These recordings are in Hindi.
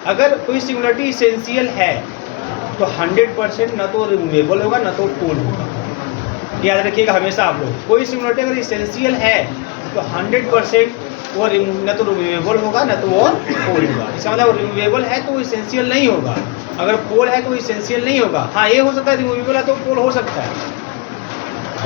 अगर कोई सिंगुलरिटी इसेंशियल है तो 100% न तो रिमूवेबल होगा न तो पोल होगा। याद रखिएगा हमेशा आप लोग, कोई सिंगुलरिटी अगर इसेंशियल है तो 100% वो न तो रिमूवेबल होगा न तो वो पोल होगा। इसका मतलब रिमूवेबल है तो वो इसेंशियल नहीं होगा, अगर पोल है तो वो इसेंशियल नहीं होगा। हाँ ये हो सकता है रिमूवेबल है तो पोल हो सकता है,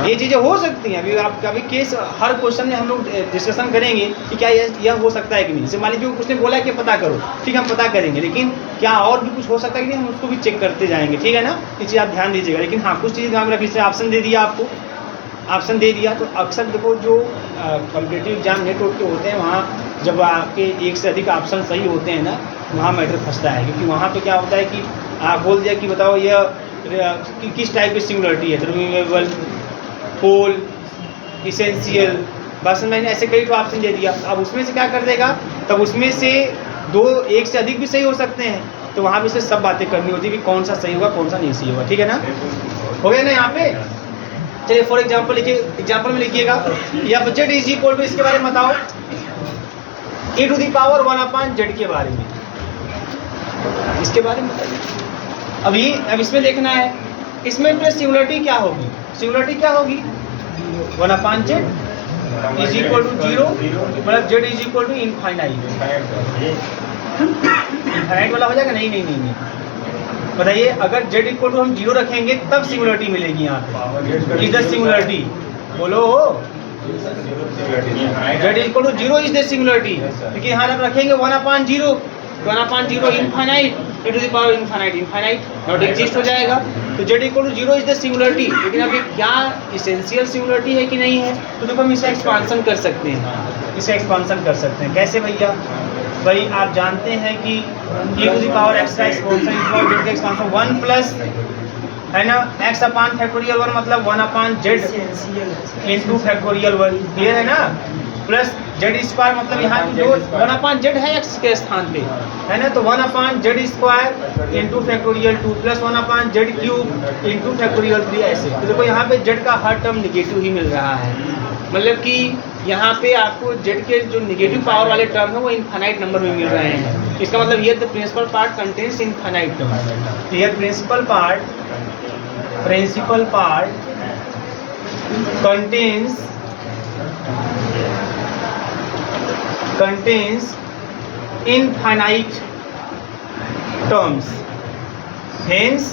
ये चीज़ें हो सकती हैं। अभी आप अभी केस हर क्वेश्चन में हम लोग डिस्कशन करेंगे कि क्या यह हो सकता है कि नहीं। जैसे मान लीजिए उसने बोला है कि पता करो, ठीक हम पता करेंगे, लेकिन क्या और भी कुछ हो सकता है कि नहीं, हम उसको भी चेक करते जाएंगे, ठीक है ना। ये चीज़ आप ध्यान दीजिएगा। लेकिन हाँ कुछ चीज़ ध्यान रखिए, जैसे ऑप्शन दे दिया आपको, ऑप्शन दे दिया तो अक्सर देखो जो कॉम्पिटिटिव एग्जाम नेट के होते हैं वहाँ जब आपके एक से अधिक ऑप्शन सही होते हैं ना, वहाँ मैटर फंसता है। क्योंकि वहाँ पे क्या होता है कि आप बोल दिया कि बताओ यह किस टाइप की सिंगुलरिटी है, रिमूवेबल, पोल, इसेंशियल, बस मैंने ऐसे कई तो ऑप्शन दे दिया। अब उसमें से क्या कर देगा, तब उसमें से एक से अधिक भी सही हो सकते हैं, तो वहाँ पे से सब बातें करनी होती है कि कौन सा सही होगा कौन सा नहीं सही होगा, ठीक है ना। हो गया ना यहाँ पे। चलिए फॉर एग्जाम्पल लिखिए, एग्जाम्पल में लिखिएगा या z इज इक्वल टू, इसके बारे में बताओ, e to the power 1/z के बारे में, इसके बारे में बताइए। अब इसमें देखना है, इसमें तो सिंगुलरिटी क्या होगी, सिंगुलरिटी क्या होगी 1/z इज इक्वल टू 0, मतलब z is equal to infinite. Infinite वाला हो जाएगा, नहीं नहीं नहीं नहीं बताइए। अगर z इक्वल टू हम 0 रखेंगे तब सिंगुलरिटी मिलेगी यहाँ पे। इज द सिंगुलरिटी, बोलो z equal to 0 is the singularity. लेकिन यहाँ हम रखेंगे 1/0, 1/0 infinite, e to the power infinite, infinite not exist हो जाएगा। तो z equal to 0 is the singularity. लेकिन अभी क्या इसेंशियल सिंगुलरिटी है कि नहीं है, तो देखो हम इसे एक्सपांसन कर सकते हैं, इसे एक्सपांसन कर सकते हैं। कैसे भैया, भाई आप जानते हैं कि e to the power x का एक्सपांसन 1 प्लस है ना x अपान फैक्टोरियल 1, मतलब 1/z इंटू फैक्टोरियल 1, क्लियर है ना, प्लस z स्क्वायर, मतलब यहाँ जो 1/z है x के स्थान पे, है ना, तो 1/z square into factorial 2 plus 1/z cube into factorial 3, ऐसे। तो देखो यहाँ पे z का हर टर्म निगेटिव ही मिल रहा है, मतलब कि यहाँ पे आपको z के जो निगेटिव पावर वाले टर्म है वो इनफाइनाइट नंबर में मिल रहे हैं। इसका मतलब ये the principal part contains infinite term. Here principal part contains infinite terms, hence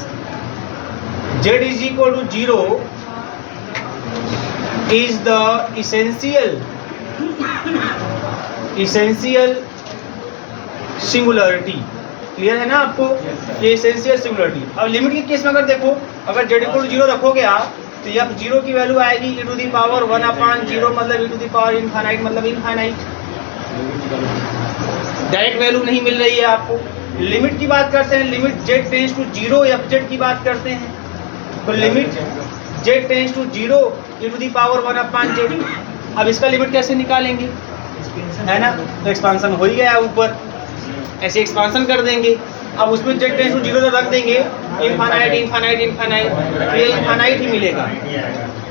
z is equal to 0 is the essential singularity। Clear है ना आपको, ये एसेंशियल सिंगुलरिटी। अब लिमिट के केस में अगर देखो, अगर z इक्वल टू 0 रखोगे आप तो यह 0 की वैल्यू आएगी e टू दी पावर 1/0, मतलब e to the power infinite, मतलब इनफाइनाइट, डायरेक्ट वैल्यू नहीं मिल रही है आपको। लिमिट की बात करते हैं, limit z tends to 0 fz की बात करते हैं, तो limit z tends to 0 e to the power 1/z। अब इसका लिमिट कैसे निकालेंगे, है ना, तो एक्सपांसन हो ही गया ऊपर, ऐसे एक्सपांसन कर देंगे। अब उसमें z टेंड्स टू 0 रख देंगे, इनफाइनाइट इनफाइनाइट इनफाइनाइट, ये इनफाइनाइट ही मिलेगा।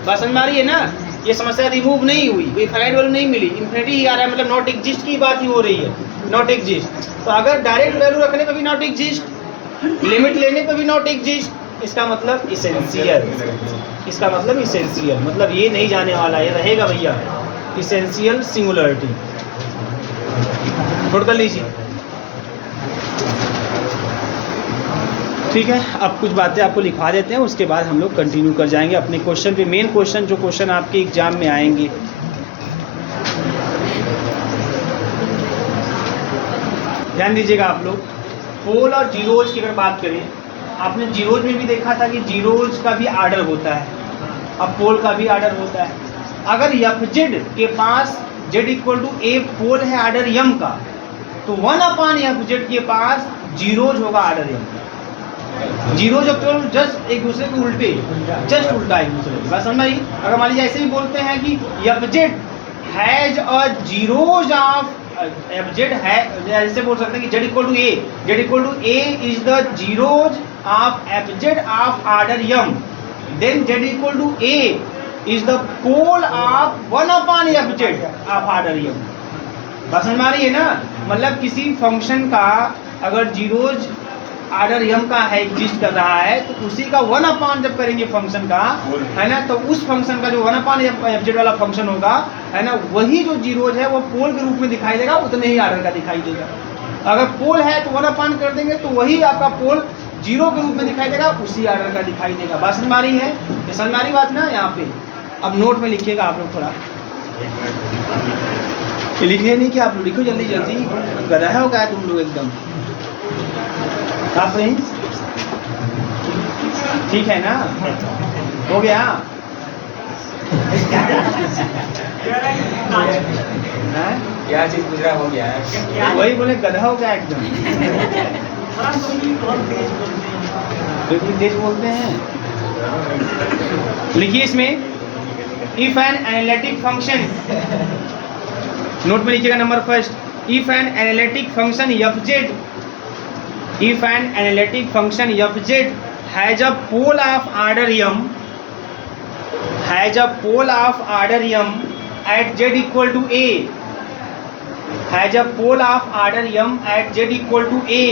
बात समझ में आ रही है ना, ये समस्या रिमूव नहीं हुई, इनफाइनाइट वैल्यू नहीं मिली, इन्फिनिटी ही आ रहा है, मतलब नॉट एग्जिस्ट की बात ही हो रही है, नॉट एग्जिस्ट। तो अगर डायरेक्ट वैल्यू रखने पर भी नॉट एग्जिस्ट, लिमिट लेने पर भी नॉट एग्जिस्ट, इसका मतलब इसेंशियल, इसका मतलब इसेंशियल, मतलब ये नहीं जाने वाला, ये रहेगा भैया इसेंशियल सिंगुलरिटी। नोट कर लीजिए, ठीक है। अब कुछ बातें आपको लिखवा देते हैं, उसके बाद हम लोग कंटिन्यू कर जाएंगे अपने क्वेश्चन पे। मेन क्वेश्चन, जो क्वेश्चन आपके एग्जाम में आएंगे, ध्यान दीजिएगा आप लोग। पोल और जीरोज की अगर बात करें, आपने जीरोज में भी देखा था कि जीरोज का भी आर्डर होता है, अब पोल का भी आर्डर होता है। अगर fz के पास z इक्वल टू a पोल है आर्डर m का, तो 1/fz के पास जीरोज होगा आर्डर m। जीरो जो तो जस्ट एक दूसरे के उल्टे, जस्ट उल्टा एक दूसरे की बात समझ आई। अगर मान लीजिए ऐसे भी बोलते हैं कि fz has a zeros of fz है, ऐसे बोल सकते हैं कि z equal to a, z equal to a is the zeros of fz of order m, then z equal to a is the pole of 1/fz of order m। बात समझ में आ रही है ना, मतलब किसी फंक्शन का अगर जीरोज ऑर्डर m का है एग्जिस्ट कर रहा है तो उसी का 1 जब करेंगे फंक्शन का, है ना, तो उस फंक्शन का जो 1/fz वाला फंक्शन होगा, है ना, वही जो जीरोज है वो पोल के रूप में दिखाई देगा, उतने ही ऑर्डर का दिखाई देगा। अगर पोल है तो 1 कर देंगे तो वही आपका पोल जीरो के रूप में दिखाई देगा, उसी ऑर्डर का दिखाई देगा। बात समझ में आ रही है? ये समझ में आ रही बात ना? यहाँ पे अब नोट में लिखिएगा आप लोग, थोड़ा लिखे नहीं कि आप लोग लिखो जल्दी जल्दी, गधा हो गया तुम लोग एकदम। फ्रेंड्स ठीक है ना? हो गया? क्या चीज गुजरा हो गया है? वही बोले गधा हो गया एकदम। बिल्कुल तेज बोलते हैं। लिखिए इसमें, if an analytic function, note में लिखिएगा number first, if an analytic function fz, if an analytic function fz has a pole of order m, has a pole of order m at z equal to a, has a pole of order m at z equal to a,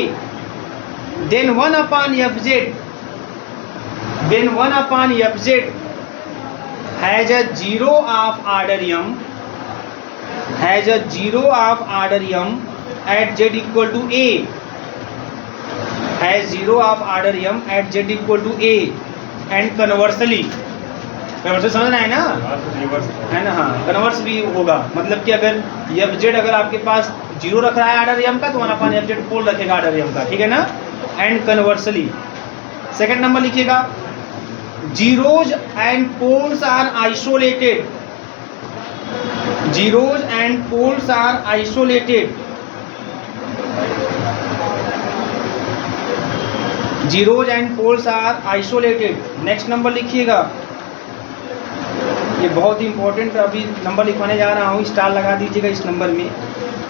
then 1/fz, then 1/fz has a 0 of order m, has a 0 of order m at z equal to a, has 0 of order m at z equal to a, and conversely, converse समझना है ना? है ना? हाँ, कन्वर्स भी होगा, मतलब कि अगर fz अगर आपके पास 0 रख रहा है ऑर्डर m का तो 1/fz पोल रखेगा ऑर्डर m का, ठीक है ना? एंड कन्वर्सली, सेकंड नंबर लिखिएगा, zeros and poles are isolated, zeros and poles are isolated, zeros and poles are isolated. Next number लिखिएगा, ये बहुत ही इंपॉर्टेंट अभी नंबर लिखवाने जा रहा हूँ, स्टार लगा दीजिएगा इस नंबर में।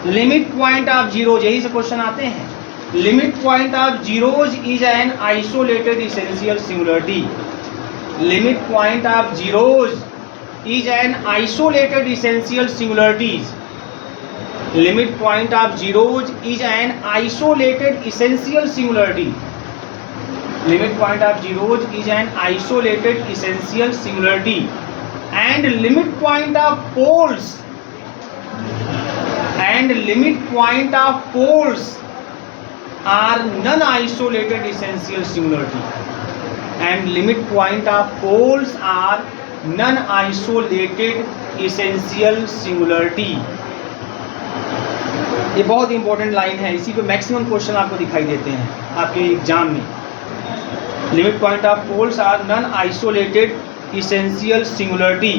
लिमिट पॉइंट ऑफ जीरोज, यही से क्वेश्चन आते हैं। Limit point of zeros is an isolated essential singularity, limit point of zeros is an isolated essential singularities, limit point of zeros is an isolated essential singularity, limit point of zeros is an isolated essential singularity, and limit point of poles, and limit point of poles are non-isolated essential singularity, and limit point of poles are non-isolated essential singularity। ये बहुत इंपॉर्टेंट लाइन है, इसी पे मैक्सिमम क्वेश्चन आपको दिखाई देते हैं आपके एग्जाम में। Limit point of poles are non isolated essential singularity.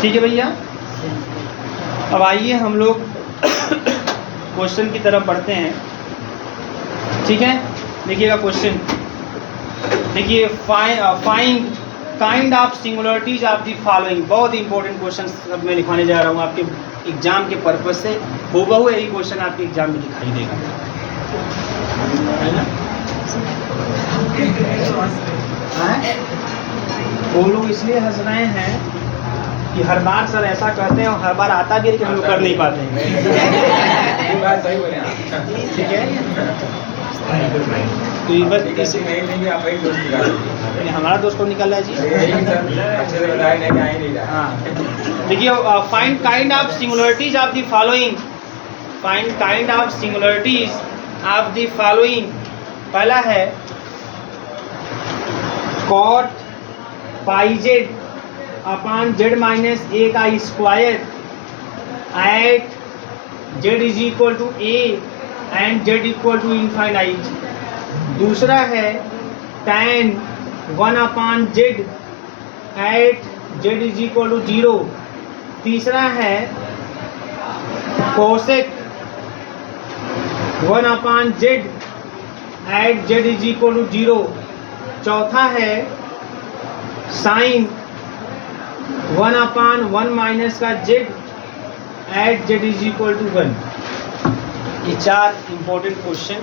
ठीक है भैया, अब आइए हम लोग क्वेश्चन की तरफ बढ़ते हैं। ठीक है, देखिएगा क्वेश्चन, देखिए, find kind of singularities of the following. बहुत ही इंपॉर्टेंट क्वेश्चन अब मैं लिखवाने जा रहा हूँ आपके एग्जाम के पर्पज से, हूबहू यही क्वेश्चन आपके एग्जाम में दिखाई देगा, है ना? वो लोग इसलिए हंस रहे हैं कि हर बार सर ऐसा करते हैं और हर बार आता भी है लेकिन हम लोग कर नहीं पाते हैं। ये बात सही बोले आप। ठीक है, तो ये बस नहीं आप एक दोस्त निकाल, हमारा दोस्त को निकल रहा है जी, अच्छे से बताया नहीं, आ ही नहीं रहा। हाँ, देखिए, find kind of singularities of the following, find kind of singularities of the following. पहला है cot pi z upon z minus ए का square at Z is equal to a and z equal to infinite. दूसरा है tan 1/z at Z is equal to 0। तीसरा है cosec 1/z at Z is equal to 0। चौथा है साइन 1/1 माइनस का z at Z is equal to 1। ये चार इंपॉर्टेंट क्वेश्चन।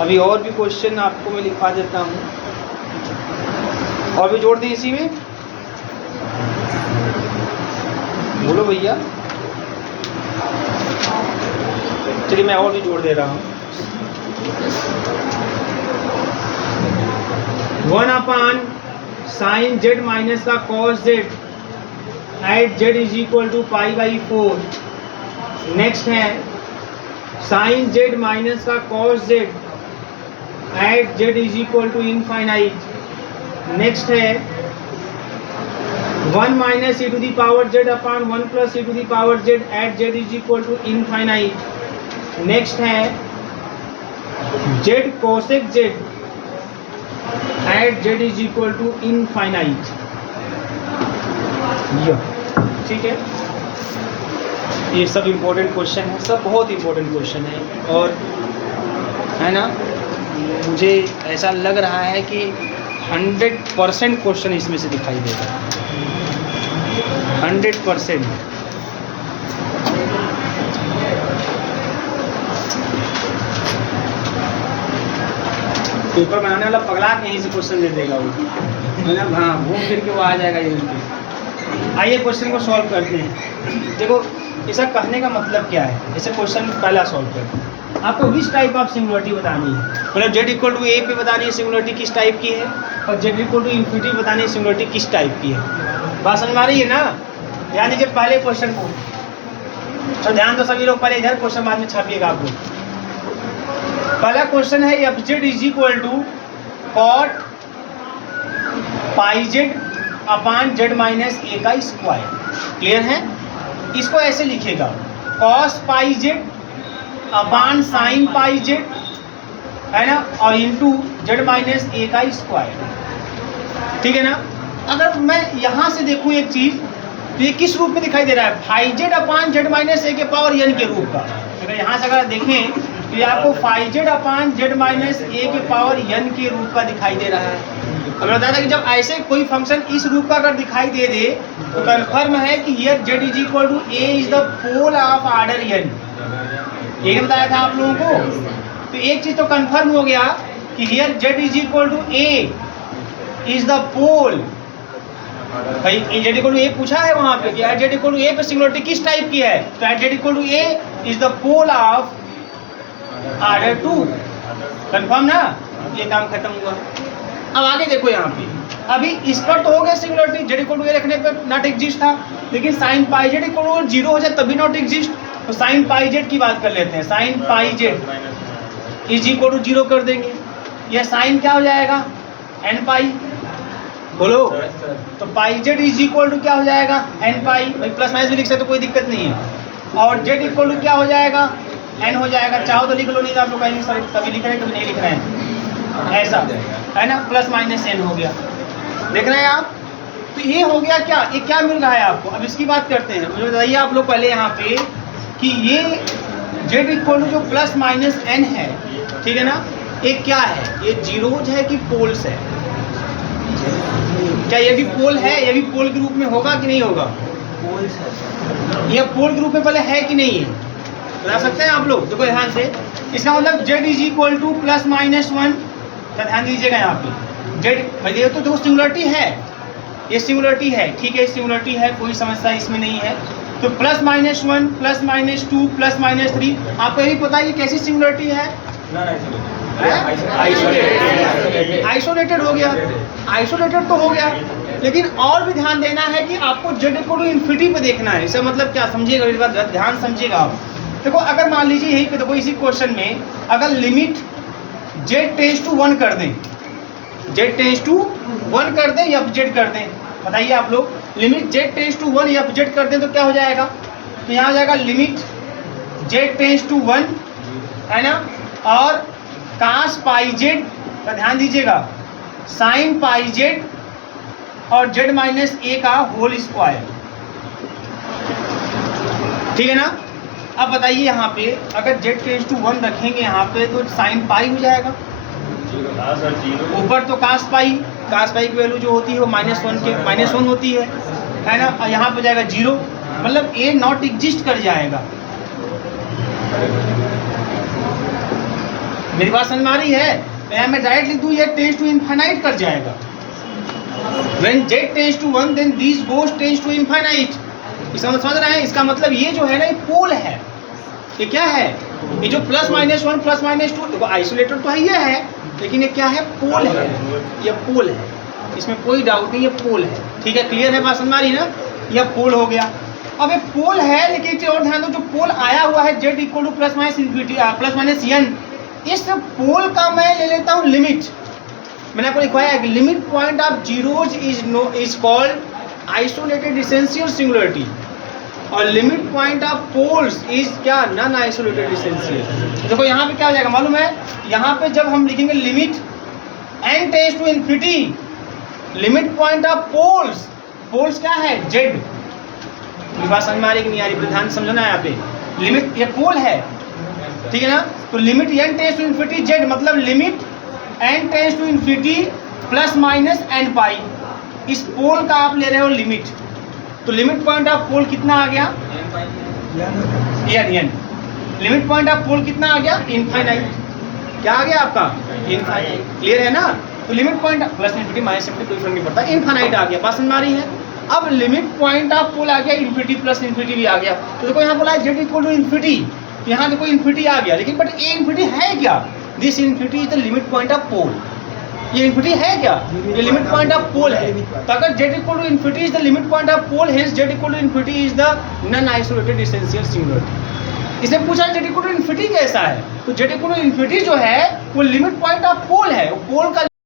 अभी और भी क्वेश्चन आपको मैं लिखवा देता हूँ, और भी जोड़ दें इसी में, बोलो भैया। चलिए मैं और भी जोड़ दे रहा हूँ। 1 साइन जेड माइनस का cos Z at Z is equal to π/4। Next है साइन जेड माइनस का cos Z at Z is equal to infinite. Next है 1 minus e to the power Z upon 1 plus e to the power Z at Z is equal to infinite. Next है Z cosec Z at Z is equal to infinite. ठीक है, ये सब इम्पोर्टेंट क्वेश्चन है, सब बहुत इम्पोर्टेंट क्वेश्चन है। और है ना, मुझे ऐसा लग रहा है कि 100% क्वेश्चन इसमें से दिखाई देगा, 100%। पेपर बनाने वाला पगला के यहीं से क्वेश्चन दे देगा वो, मतलब हाँ घूम फिर के वो आ जाएगा यहीं पे। आइए क्वेश्चन को सॉल्व करते हैं। देखो ऐसा कहने का मतलब क्या है, ऐसे क्वेश्चन पहला सॉल्व करते हैं। आपको विच टाइप ऑफ सिंगुलरिटी बतानी है, मतलब जेड इक्वल टू ए पे बतानी है सिंगुलरिटी किस टाइप की है, और जेड इक्वल टू इन्फिनिटी बतानी है सिंगुलरिटी किस टाइप की है। बात समझ में आ रही है ना? ध्यान दीजिए पहले क्वेश्चन को, तो ध्यान तो सभी लोग पहले इधर क्वेश्चन बाद में छापिएगा आप लोग। पहला क्वेश्चन है F Z is equal to cot pi Z upon Z minus ए का स्क्वायर। क्लियर है? इसको ऐसे लिखेगा cos pi Z upon sine pi Z, है ना, और इंटू जेड माइनस ए का स्क्वायर। ठीक है ना? अगर मैं यहाँ से देखूँ एक चीज़, तो ये किस रूप में दिखाई दे रहा है? Phi Z upon Z minus ए के पावर एन के रूप का। अगर यहाँ से अगर देखें तो ये आपको phi Z upon Z minus ए के पावर एन के रूप का दिखाई दे रहा है। अब मैं बताया था कि जब ऐसे कोई फंक्शन इस रूप का अगर दिखाई दे दे तो कन्फर्म है कि ये z is equal to A is the pole of order n. ये बताया था आप लोगों को। तो एक चीज तो कंफर्म हो गया कि here Z is equal to A is the pole. भाई जेड इक्वल टू ए पूछा है वहां पे कि जेड इक्वल टू ए पे सिंगुलरिटी किस टाइप की है, तो z equal to A is the pole of order 2। Confirm ना? ये काम खत्म हुआ। अब आगे देखो यहाँ पे, अभी इस पर तो हो गया singularity, z equal to a रखने पर नॉट एग्जिस्ट था, लेकिन sine pi z equal to 0 हो जाए तभी नॉट एग्जिस्ट। तो साइन पाई जेड की बात कर लेते हैं। Sine pi z is equal to 0 कर देंगे, यह साइन क्या हो जाएगा? N pi. बोलो। तो pi z is equal to क्या हो जाएगा? N pi. भाई प्लस माइनस भी लिख सकते तो कोई दिक्कत नहीं है। और जेड इक्वल टू क्या हो जाएगा? एन हो जाएगा। चाहो तो लिख लो, नहीं तो आप लोग कहीं कभी लिख रहे हैं कभी नहीं लिख रहे हैं, ऐसा है ना। प्लस माइनस एन हो गया, देख रहे हैं आप? तो ये हो गया क्या? ये क्या मिल रहा है आपको? अब इसकी बात करते हैं। मुझे बताइए आप लोग पहले यहाँ पे कि ये जेड इक्वल टू जो प्लस माइनस एन है, ठीक है ना, ये क्या है? ये जीरोज है कि पोल्स है? क्या ये भी पोल है? ये भी पोल के रूप में होगा कि नहीं होगा? ये पोल के रूप में पहले है कि नहीं है, बता सकते हैं आप लोग? देखो ध्यान से, इसका मतलब Z is equal two plus minus 1। ध्यान दीजिएगा यहाँ पे, जेड ये तो देखो सिंगुलरिटी है, ये सिंगुलरिटी है, ठीक है, सिंगुलरिटी है, कोई समस्या इसमें नहीं है। तो plus minus 1 plus minus 2 plus minus 3, आपको ये भी पता है ये कैसी सिंगुलरिटी है? आइसोलेटेड हो गया, आइसोलेटेड तो हो गया, लेकिन और भी ध्यान देना है कि आपको जेड इक्वल टू इन्फिनिटी पे देखना है। इसका मतलब क्या, समझिएगा मेरी बात, ध्यान समझिएगा आप। देखो अगर मान लीजिए यहीं पे देखो इसी क्वेश्चन में अगर लिमिट जेड टेंस टू 1 कर दें, जेड टेंस टू 1 कर दें या जेड कर दें, बताइए आप लोग। लिमिट जेड टेंस टू 1 या जेड कर दें तो क्या हो जाएगा? तो यहाँ हो जाएगा लिमिट जेड टेंस टू 1, है ना, और कास पाई जेड, ध्यान दीजिएगा, साइन पाई जेड और जेड माइनस ए का होल स्क्वायर। ठीक है ना? अब बताइए यहाँ पे अगर जेड टेंस टू 1 रखेंगे यहाँ पे तो साइन पाई हो जाएगा, ऊपर तो कास पाई की वैल्यू जो होती है वो -1 के -1 होती है ना, और यहाँ पे जाएगा 0, मतलब ए नॉट एग्जिस्ट कर जाएगा। मेरी बात समझ में आ रही है? यहाँ मैं डायरेक्ट लिख दूँ ये टेंस टू इनफाइनाइट कर जाएगा। When z tends to 1 then these goes tends to infinite। इसका समझ रहे हैं? इसका मतलब ये जो है ना ये पोल है, ये क्या है? ये जो +-1 +-2 देखो आइसोलेटर तो है, ये है, लेकिन ये क्या है? पोल है, ये पोल है, इसमें कोई डाउट नहीं, ये पोल है। ठीक है, क्लियर है बात समझ आ रही है ना? यह पोल हो गया। अब ये पोल है, लेकिन एक चीज और ध्यान दो, जो पोल आया हुआ है z इक्वल टू ±n, इस पोल का मैं ले लेता हूँ लिमिट। मैंने आपको लिखवाया है कि limit point of zeros is called isolated essential singularity, और limit point of poles is क्या? Non isolated essential. देखो यहाँ पे क्या हो जाएगा मालूम है? यहाँ पे जब हम लिखेंगे limit n tends to infinity, limit point of poles, poles क्या है? z। बात समझ में आ रही कि नहीं आ रही? ध्यान समझना है यहाँ पे। लिमिट ये पोल है, ठीक है ना? तो limit n tends to infinity z, मतलब limit n tends to infinity ±n pi, इस पोल का आप ले रहे हो लिमिट। तो लिमिट पॉइंट ऑफ पोल कितना आ गया? n। लिमिट पॉइंट ऑफ पोल कितना आ गया? इनफाइनाइट। क्या आ गया आपका? इनफाइनाइट। क्लियर है ना? तो लिमिट पॉइंट +∞ -∞ कोई फर्क नहीं पड़ता, इनफाइनाइट आ गया। बात समझ में आ रही है? अब लिमिट पॉइंट ऑफ पोल आ गया इन्फिनिटी +∞ भी आ गया। तो देखो यहाँ बोला है z इक्वल टू इन्फिनिटी, यहाँ देखो इन्फिनिटी आ गया, लेकिन बट ये इन्फिनिटी है क्या? This infinity is the limit point of pole. ये इन्फिनिटी है क्या? ये लिमिट पॉइंट ऑफ पोल है। तो अगर z equal to infinity is the limit point of pole, hence z equal to infinity is the non isolated essential singularity. इसने पूछा z इक्वल टू इन्फिनिटी कैसा है? तो z इक्वल टू इन्फिनिटी जो है वो लिमिट पॉइंट ऑफ पोल है, वो पोल का